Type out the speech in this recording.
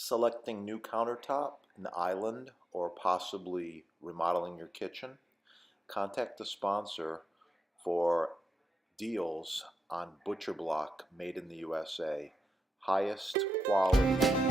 Selecting new countertop, an island, or possibly remodeling your kitchen? Contact the sponsor for deals on Butcher Block made in the USA. Highest quality